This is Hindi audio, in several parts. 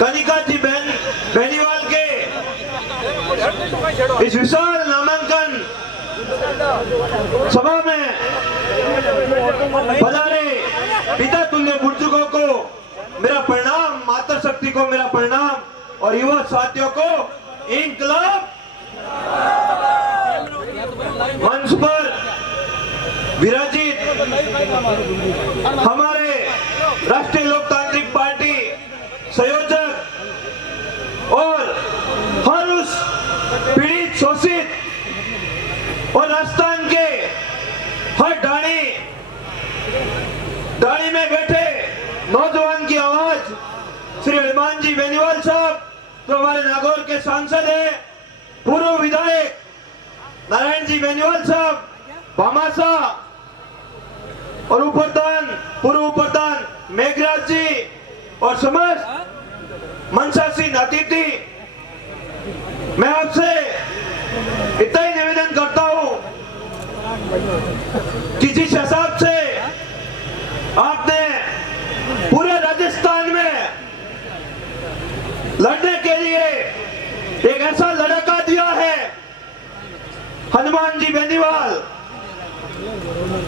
कनिका जी बेनीवाल के इस विशाल नामांकन सभा में पधारे पिता तुल्य बुजुर्गों को मेरा प्रणाम, मातृशक्ति को मेरा प्रणाम और युवा साथियों को इंकलाब। मंच पर विराजित हमारे राष्ट्रीय लोकतांत्रिक पार्टी संयोजक और हर उस पीड़ित, शोषित और राजस्थान के हर डाणी में बैठे नौजवान की आवाज श्री हनुमान जी बेनीवाल साहब, जो हमारे नागौर के सांसद हैं, पूर्व विधायक नारायण जी बेनीवाल साहब, भामासा और पूर्व प्रधान मेघराज जी और समस्त मनसासीन अतिथि, मैं आपसे इतना ही निवेदन करता हूं कि जिस हिसाब से आपने पूरे राजस्थान में लड़ने के लिए एक ऐसा लड़का दिया है हनुमान जी बेनीवाल,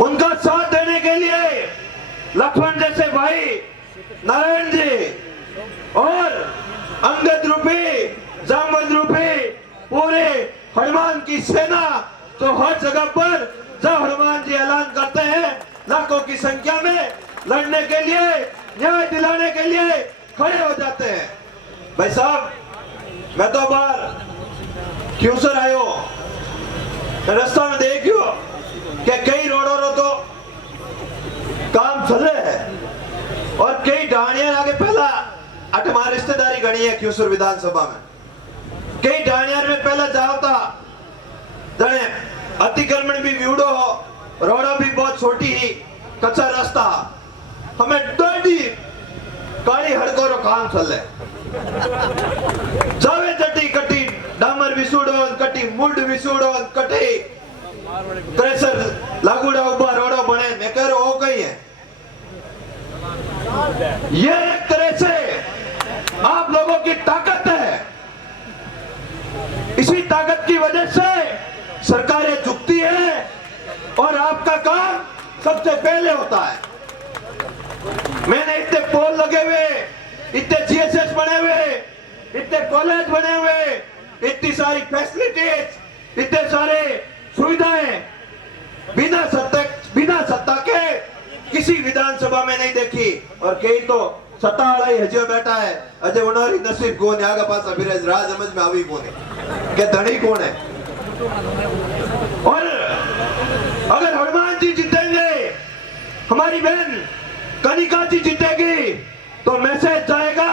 उनका साथ देने के लिए लक्ष्मण जैसे भाई नारायण जी और अंगद रूपी, जामवंत रूपी पूरे हनुमान की सेना, तो हर जगह पर जब हनुमान जी ऐलान करते हैं लाखों की संख्या में लड़ने के लिए, न्याय दिलाने के लिए खड़े हो जाते हैं। भाई साहब, मैं तो बार क्यों सर आयो रास्ता में देखियो कि कई रोडों तो काम चल रहे हैं और कई डाणियां आगे पहला अटमा रिश्तेदारी गणी है क्यूसर विधानसभा में, कई डाणियां में पहला जावता जने अतिक्रमण भी व्यूडो हो, रोड़ा भी बहुत छोटी ही कच्चा रास्ता, हमें डोडी काली हड़कों रो काम चले जावे चट्टी कटी डामर विसूडो कटी मुड विसूडो कटी क्रेशर लागूड़ा उबा रोडो बने, मैं कह रहा हो गई है। ये एक तरह से आप लोगों की ताकत है, इसी ताकत की वजह से सरकारें झुकती है और आपका काम सबसे पहले होता है। मैंने इतने पोल लगे हुए, इतने जीएसएस बने हुए, इतने कॉलेज बने हुए, इतनी सारी फैसिलिटीज, इतने सारे सुविधाएं बिना सत्ता के किसी विधानसभा में नहीं देखी। और कई तो सत्ता वाला ही हजे बैठा है, अजय उनारी नसीब कौन है आगे पास अभी राज समझ में आवी कौन है कि धनी कौन है। और अगर हनुमान जी जीतेंगे, हमारी बहन कनिका जी जीतेगी, तो मैसेज जाएगा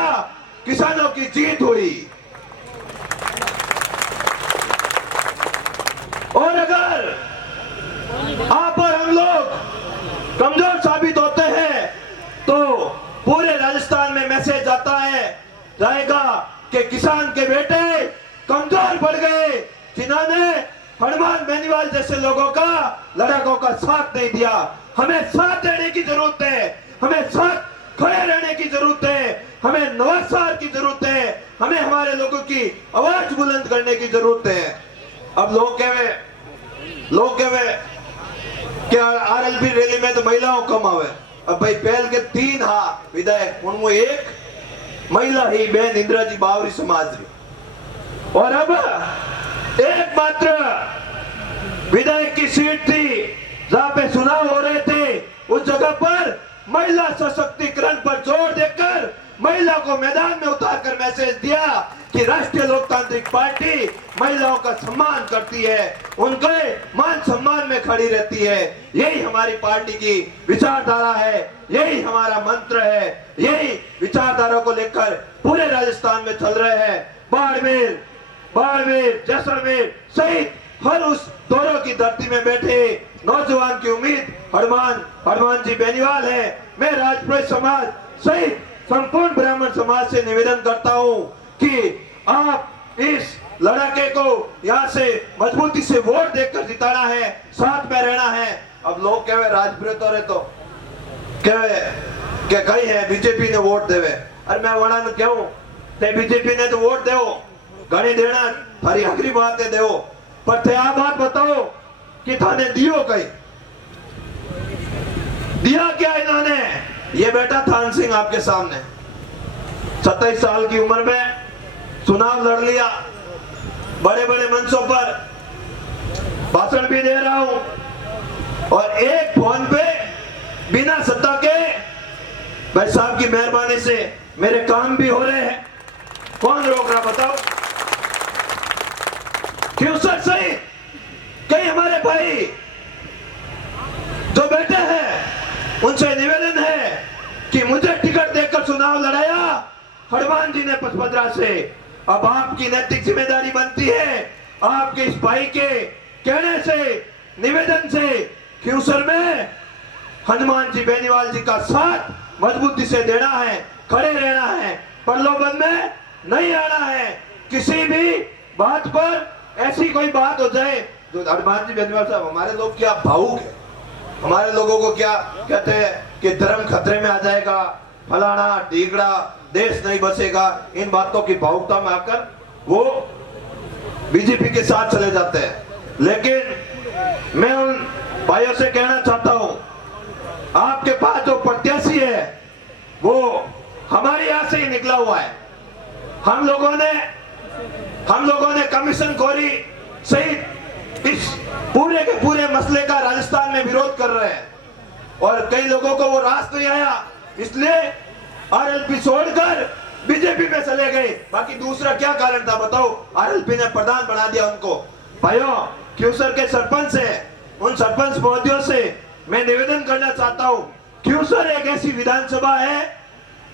किसानों की जीत हुई। और अगर आप और हम लोग कमजोर साबित होते हैं तो पूरे राजस्थान में मैसेज आता है जाएगा कि किसान के बेटे कमजोर पड़ गए, जिन्होंने हनुमान बेनीवाल जैसे लोगों का, लड़कों का साथ नहीं दिया। हमें साथ देने की जरूरत है, हमें साथ खड़े रहने की जरूरत है, हमें नवाचार की जरूरत है, हमें हमारे लोगों की आवाज बुलंद करने की जरूरत है। अब लोग कहे क्या आरएलपी रैली में तो महिलाओं कम आवे। अब भाई पहल के 3 विधायक, उनमें एक महिला ही बहन इंदिरा जी बावरी समाज री, और अब एकमात्र विधायक की सीट थी जहां पे चुनाव हो रहे थे, उस जगह पर महिला सशक्तिकरण पर जोर देकर महिला को मैदान में उतारकर मैसेज दिया कि राष्ट्रीय लोकतांत्रिक पार्टी महिलाओं का सम्मान करती है, उनके मान सम्मान में खड़ी रहती है। यही हमारी पार्टी की विचारधारा है, यही हमारा मंत्र है, यही विचारधारा को लेकर पूरे राजस्थान में चल रहे हैं। बाड़मेर, जैसलमेर सहित हर उस दौरों की धरती में बैठे नौजवान की उम्मीद हनुमान जी बेनीवाल है। मैं राजपूत समाज सहित संपूर्ण ब्राह्मण समाज से निवेदन करता हूं कि आप इस लड़के को यहाँ से मजबूती से वोट देकर जिताना है, साथ में रहना है। अब लोग कहे राजपूत हो रहे तो कहे क्या कही है बीजेपी ने वोट देवे, अरे मैं वड़ा ने कहूं ते बीजेपी ने तो वोट देव घणी देना थारी आखिरी बात है देव, पर थे आ बात बताओ कि थाने दियो कई दिया क्या इन्होंने? ये बेटा थान सिंह आपके सामने 27 साल की उम्र में चुनाव लड़ लिया, बड़े बड़े मंचों पर भाषण भी दे रहा हूं और एक फोन पे बिना सत्ता के भाई साहब की मेहरबानी से मेरे काम भी हो रहे हैं। कौन रोक रहा बताओ? क्यों सर सही कई हमारे भाई जो बैठे हैं उनसे निवेदन है कि मुझे टिकट देकर चुनाव लड़ाया हनुमान जी ने पचपदरा से, अब आपकी नैतिक जिम्मेदारी बनती है आपके इस भाई के कहने से निवेदन से क्यूसर में हनुमान जी बेनीवाल जी का साथ मजबूती से देना है, खड़े रहना है, प्रलोभन में नहीं आना है। किसी भी बात पर ऐसी कोई बात हो जाए जो हनुमान जी बेनीवाल साहब हमारे लोग क्या भावुक है, हमारे लोगों को क्या कहते हैं कि धर्म खतरे में आ जाएगा, फलाना ढीगड़ा देश नहीं बचेगा, इन बातों की भावुकता में आकर वो बीजेपी के साथ चले जाते हैं। लेकिन मैं उन भाइयों से कहना चाहता हूं आपके पास जो प्रत्याशी है वो हमारे यहां से ही निकला हुआ है। हम लोगों ने कमीशन खोरी सहित इस पूरे के पूरे मसले का राजस्थान में विरोध कर रहे हैं और कई लोगों को वो रास नहीं आया इसलिए आरएलपी छोड़कर बीजेपी में चले गए। बाकी दूसरा क्या कारण था बताओ? आरएलपी ने प्रधान बना दिया उनको। भाइयों क्यूसर के सरपंच है, उन सरपंच महोदयों से मैं निवेदन करना चाहता हूं, क्यूसर एक ऐसी विधानसभा है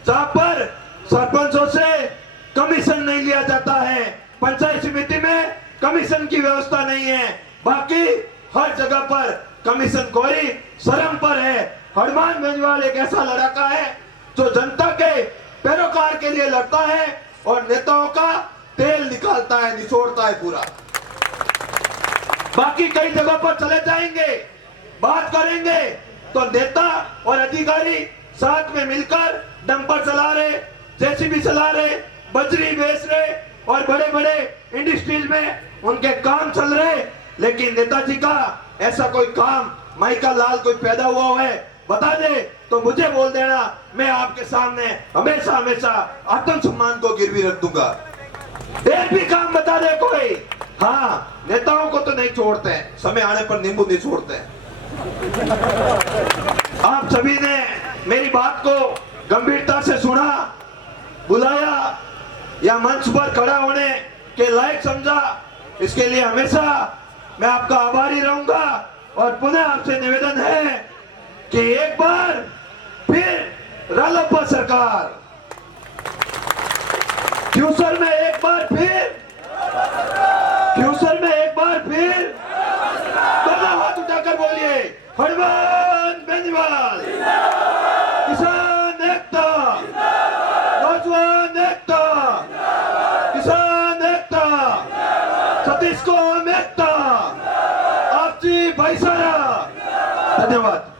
जहां पर सरपंचों से कमीशन नहीं लिया जाता है, पंचायत समिति में कमीशन की व्यवस्था नहीं है, बाकी हर जगह पर कमीशन खोरी शर्म पर है। हनुमान बेनीवाल एक ऐसा लड़का है जो जनता के पैरोकार के लिए लड़ता है और नेताओं का तेल निकालता है, निचोड़ता है पूरा। बाकी कई जगहों पर चले जाएंगे, बात करेंगे तो नेता और अधिकारी साथ में मिलकर डंपर चला रहे, जेसीबी चला रहे, बजरी बेच रहे और बड़े बड़े इंडस्ट्रीज में उनके काम चल रहे। लेकिन नेताजी का ऐसा कोई काम माइका लाल कोई पैदा हुआ है बता दे तो मुझे बोल देना, मैं आपके सामने हमेशा हमेशा आत्मसम्मान को गिरवी रख दूंगा। एक भी काम बता दे कोई। हाँ, नेताओं को तो नहीं छोड़ते हैं, समय आने पर नींबू नहीं छोड़ते हैं। आप सभी ने मेरी बात को गंभीरता से सुना, बुलाया या मंच पर खड़ा होने के लायक समझा, इसके लिए हमेशा मैं आपका आभारी रहूंगा। और पुनः आपसे निवेदन है कि एक बार फिर रालोपा सरकार क्यूसर में एक बार फिर दोनों हाथ उठाकर बोलिए हनुमान बेनीवाल, किसान एकता, नौजवान एकता, किसान एकता, सतीश को एकता, आपसी भाईचारा। धन्यवाद।